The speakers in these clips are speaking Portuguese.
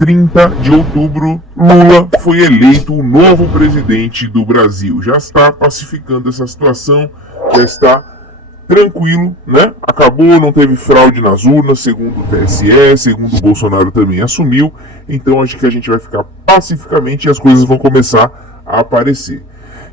30 de outubro, Lula foi eleito o novo presidente do Brasil. Já está pacificando essa situação, já está tranquilo, né? Acabou, não teve fraude nas urnas, segundo o TSE, segundo o Bolsonaro também assumiu. Então acho que a gente vai ficar pacificamente e as coisas vão começar a aparecer.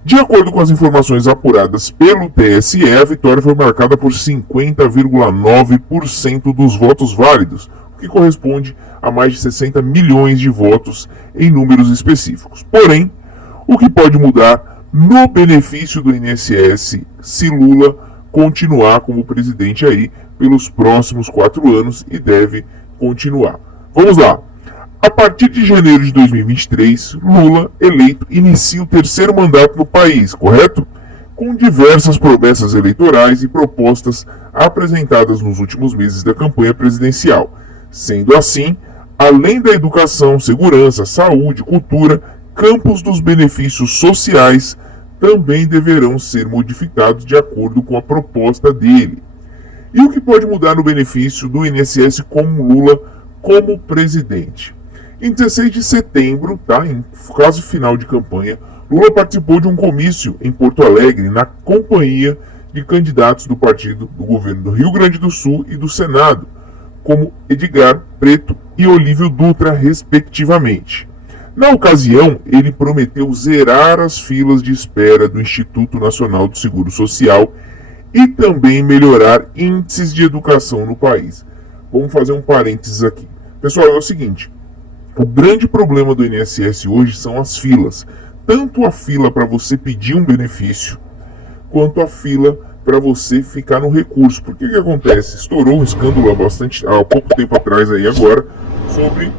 De acordo com as informações apuradas pelo TSE, a vitória foi marcada por 50,9% dos votos válidos, o que corresponde a mais de 60 milhões de votos em números específicos. Porém, o que pode mudar no benefício do INSS se Lula continuar como presidente aí pelos próximos 4 anos e deve continuar. Vamos lá. A partir de janeiro de 2023, Lula, eleito, inicia o 3º mandato no país, correto? Com diversas promessas eleitorais e propostas apresentadas nos últimos meses da campanha presidencial. Sendo assim, além da educação, segurança, saúde, cultura, campos dos benefícios sociais também deverão ser modificados de acordo com a proposta dele. E o que pode mudar no benefício do INSS com Lula como presidente? Em 16 de setembro, em quase final de campanha, Lula participou de um comício em Porto Alegre na companhia de candidatos do partido do governo do Rio Grande do Sul e do Senado, como Edgar Preto e Olívio Dutra, respectivamente. Na ocasião, ele prometeu zerar as filas de espera do Instituto Nacional do Seguro Social e também melhorar índices de educação no país. Vamos fazer um parênteses aqui. Pessoal, é o seguinte, o grande problema do INSS hoje são as filas. Tanto a fila para você pedir um benefício, quanto a fila para você ficar no recurso. Porque o que acontece? Estourou um escândalo há pouco tempo atrás aí agora, sobre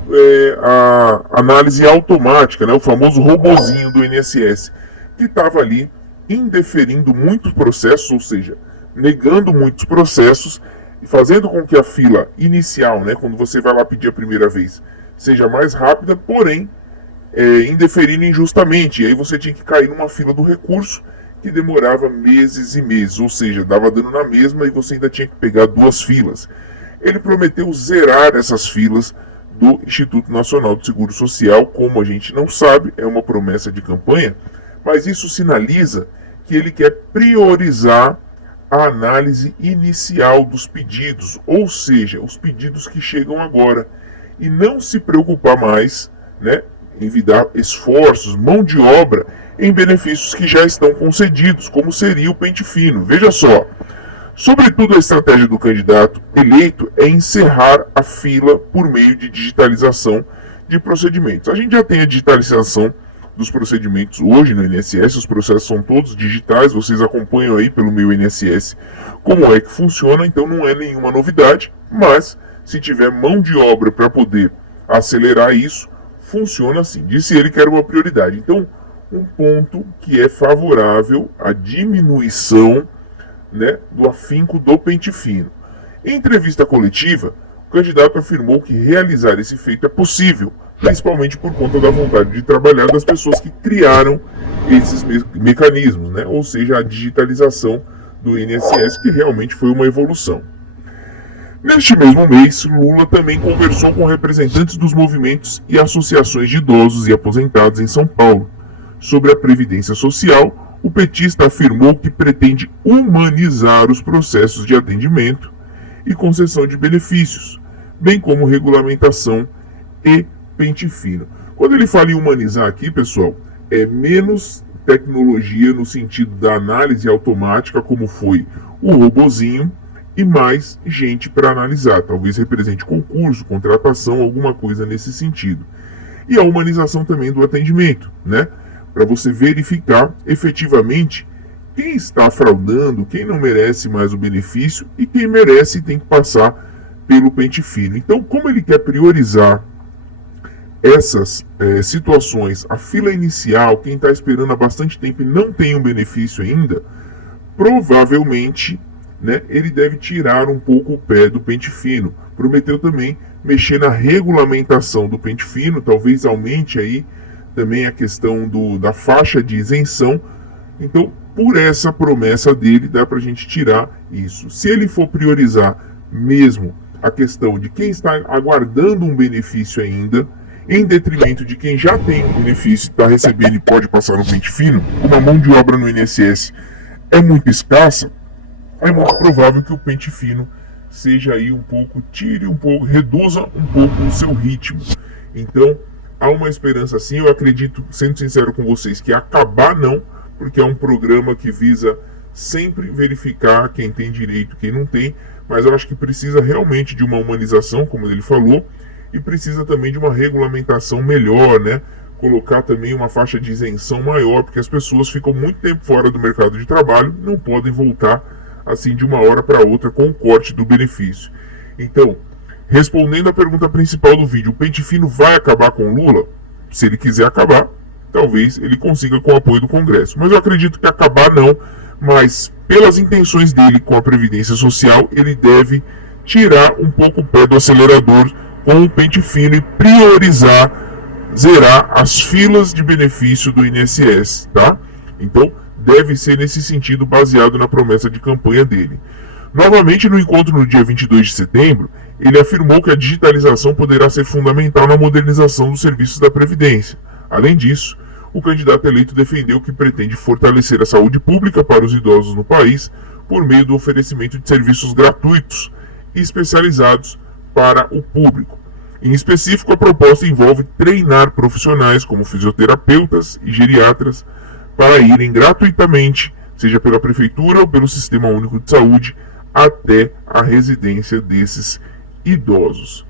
a análise automática, né, o famoso robozinho do INSS, que estava ali indeferindo muitos processos, ou seja, negando muitos processos, e fazendo com que a fila inicial, né, quando você vai lá pedir a primeira vez, seja mais rápida, porém indeferindo injustamente. E aí você tinha que cair numa fila do recurso que demorava meses e meses, ou seja, dava dano na mesma e você ainda tinha que pegar 2 filas. Ele prometeu zerar essas filas do Instituto Nacional do Seguro Social. Como a gente não sabe, é uma promessa de campanha, mas isso sinaliza que ele quer priorizar a análise inicial dos pedidos, ou seja, os pedidos que chegam agora, e não se preocupar mais, né, envidar esforços, mão de obra em benefícios que já estão concedidos, como seria o pente fino. Veja só, sobretudo a estratégia do candidato eleito é encerrar a fila por meio de digitalização de procedimentos. A gente já tem a digitalização dos procedimentos hoje no INSS, os processos são todos digitais, vocês acompanham aí pelo meu INSS como é que funciona, então não é nenhuma novidade, mas se tiver mão de obra para poder acelerar isso, funciona assim. Disse ele que era uma prioridade. Então, um ponto que é favorável à diminuição, né, do afinco do pente fino. Em entrevista coletiva, o candidato afirmou que realizar esse feito é possível, principalmente por conta da vontade de trabalhar das pessoas que criaram esses mecanismos, né, ou seja, a digitalização do INSS, que realmente foi uma evolução. Neste mesmo mês, Lula também conversou com representantes dos movimentos e associações de idosos e aposentados em São Paulo. Sobre a Previdência Social, o petista afirmou que pretende humanizar os processos de atendimento e concessão de benefícios, bem como regulamentação e pente fino. Quando ele fala em humanizar aqui, pessoal, é menos tecnologia no sentido da análise automática, como foi o robozinho, e mais gente para analisar, talvez represente concurso, contratação, alguma coisa nesse sentido. E a humanização também do atendimento, né? Para você verificar efetivamente quem está fraudando, quem não merece mais o benefício e quem merece e tem que passar pelo pente fino. Então, como ele quer priorizar essas situações, a fila inicial, quem está esperando há bastante tempo e não tem um benefício ainda, provavelmente, né, ele deve tirar um pouco o pé do pente fino. Prometeu também mexer na regulamentação do pente fino, talvez aumente aí também a questão da faixa de isenção. Então, por essa promessa dele, dá para a gente tirar isso. Se ele for priorizar mesmo a questão de quem está aguardando um benefício ainda, em detrimento de quem já tem um benefício, está recebendo e pode passar no pente fino, como a mão de obra no INSS é muito escassa, é muito provável que o pente fino seja aí um pouco, reduza um pouco o seu ritmo. Então, há uma esperança sim, eu acredito, sendo sincero com vocês, que acabar não, porque é um programa que visa sempre verificar quem tem direito e quem não tem, mas eu acho que precisa realmente de uma humanização, como ele falou, e precisa também de uma regulamentação melhor, né? Colocar também uma faixa de isenção maior, porque as pessoas ficam muito tempo fora do mercado de trabalho, não podem voltar assim de uma hora para outra com o corte do benefício. Então, respondendo à pergunta principal do vídeo, o pente fino vai acabar com o Lula? Se ele quiser acabar, talvez ele consiga com o apoio do Congresso. Mas eu acredito que acabar não, mas pelas intenções dele com a Previdência Social, ele deve tirar um pouco o pé do acelerador com o pente fino e priorizar, zerar as filas de benefício do INSS, tá? Então, deve ser nesse sentido, baseado na promessa de campanha dele. Novamente, no encontro no dia 22 de setembro, ele afirmou que a digitalização poderá ser fundamental na modernização dos serviços da Previdência. Além disso, o candidato eleito defendeu que pretende fortalecer a saúde pública para os idosos no país por meio do oferecimento de serviços gratuitos e especializados para o público. Em específico, a proposta envolve treinar profissionais como fisioterapeutas e geriatras para irem gratuitamente, seja pela Prefeitura ou pelo Sistema Único de Saúde, até a residência desses idosos.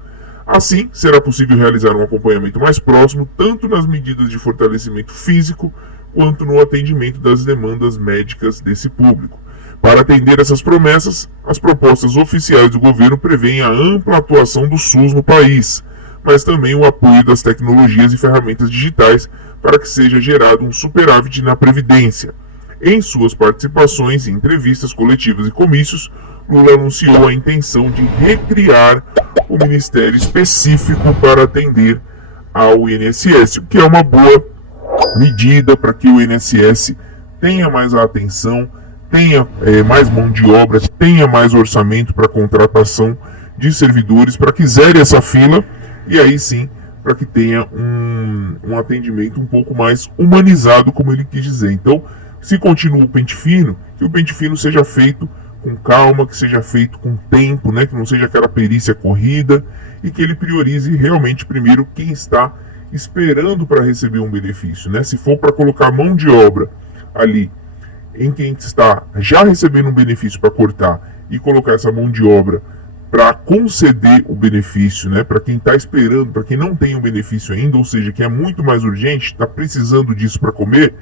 Assim, será possível realizar um acompanhamento mais próximo, tanto nas medidas de fortalecimento físico, quanto no atendimento das demandas médicas desse público. Para atender essas promessas, as propostas oficiais do governo prevêem a ampla atuação do SUS no país, mas também o apoio das tecnologias e ferramentas digitais para que seja gerado um superávit na Previdência. Em suas participações em entrevistas coletivas e comícios, Lula anunciou a intenção de recriar o ministério específico para atender ao INSS, o que é uma boa medida para que o INSS tenha mais atenção, tenha mais mão de obra, tenha mais orçamento para contratação de servidores, para que zere essa fila e aí sim para que tenha um atendimento um pouco mais humanizado, como ele quis dizer. Então, se continua o pente fino, que o pente fino seja feito com calma, que seja feito com tempo, né? Que não seja aquela perícia corrida e que ele priorize realmente primeiro quem está esperando para receber um benefício, né? Se for para colocar mão de obra ali em quem está já recebendo um benefício para cortar e colocar essa mão de obra para conceder o benefício, né? Para quem está esperando, para quem não tem o benefício ainda, ou seja, que é muito mais urgente, está precisando disso para comer,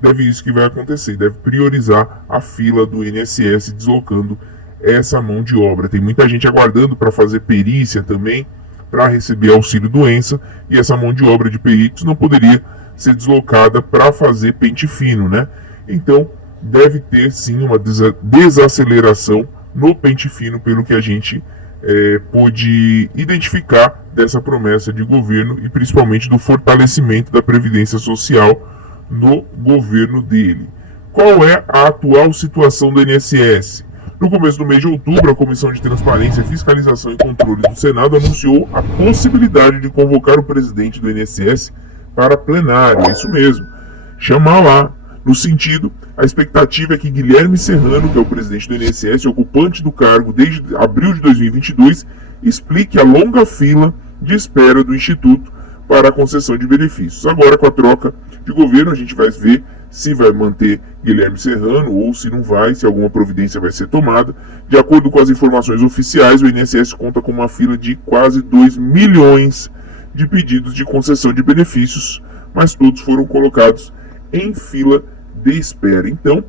deve isso que vai acontecer, deve priorizar a fila do INSS deslocando essa mão de obra. Tem muita gente aguardando para fazer perícia também, para receber auxílio doença, e essa mão de obra de peritos não poderia ser deslocada para fazer pente fino, né? Então, deve ter sim uma desaceleração no pente fino, pelo que a gente pôde identificar dessa promessa de governo e principalmente do fortalecimento da Previdência Social no governo dele. Qual é a atual situação do INSS? No começo do mês de outubro, a Comissão de Transparência, Fiscalização e Controle do Senado anunciou a possibilidade de convocar o presidente do INSS para plenário, é isso mesmo, chamar lá. No sentido, a expectativa é que Guilherme Serrano, que é o presidente do INSS, ocupante do cargo desde abril de 2022, explique a longa fila de espera do Instituto para a concessão de benefícios. Agora, com a troca de governo, a gente vai ver se vai manter Guilherme Serrano ou se não vai, se alguma providência vai ser tomada. De acordo com as informações oficiais, o INSS conta com uma fila de quase 2 milhões de pedidos de concessão de benefícios, mas todos foram colocados em fila de espera. Então,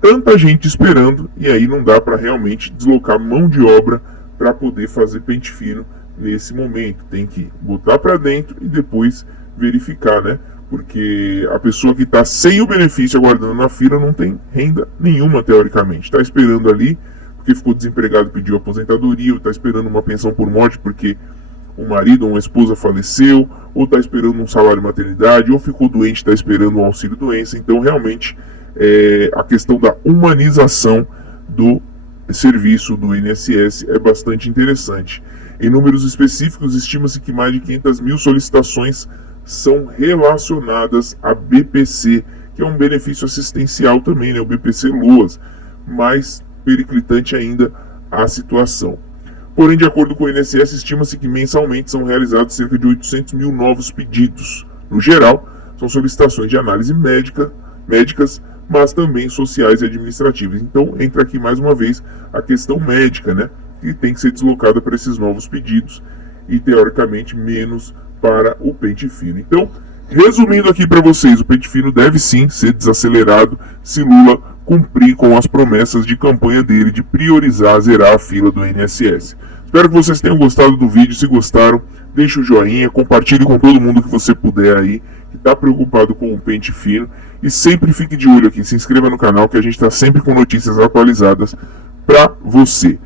tanta gente esperando e aí não dá para realmente deslocar mão de obra para poder fazer pente fino nesse momento. Tem que botar para dentro e depois verificar, né? Porque a pessoa que está sem o benefício aguardando na fila não tem renda nenhuma, teoricamente. Está esperando ali porque ficou desempregado, pediu aposentadoria, ou está esperando uma pensão por morte porque o marido ou uma esposa faleceu, ou está esperando um salário de maternidade, ou ficou doente, está esperando um auxílio-doença. Então, realmente, a questão da humanização do serviço do INSS é bastante interessante. Em números específicos, estima-se que mais de 500 mil solicitações são relacionadas a BPC, que é um benefício assistencial também, né? O BPC Loas, mais periclitante ainda a situação. Porém, de acordo com o INSS, estima-se que mensalmente são realizados cerca de 800 mil novos pedidos. No geral, são solicitações de análise médicas, mas também sociais e administrativas. Então, entra aqui mais uma vez a questão médica, né? Que tem que ser deslocada para esses novos pedidos e, teoricamente, menos para o pente fino. Então, resumindo aqui para vocês, o pente fino deve sim ser desacelerado se Lula cumprir com as promessas de campanha dele de priorizar, zerar a fila do INSS. Espero que vocês tenham gostado do vídeo. Se gostaram, deixe o joinha, compartilhe com todo mundo que você puder aí, que está preocupado com o pente fino. E sempre fique de olho aqui, se inscreva no canal que a gente está sempre com notícias atualizadas para você.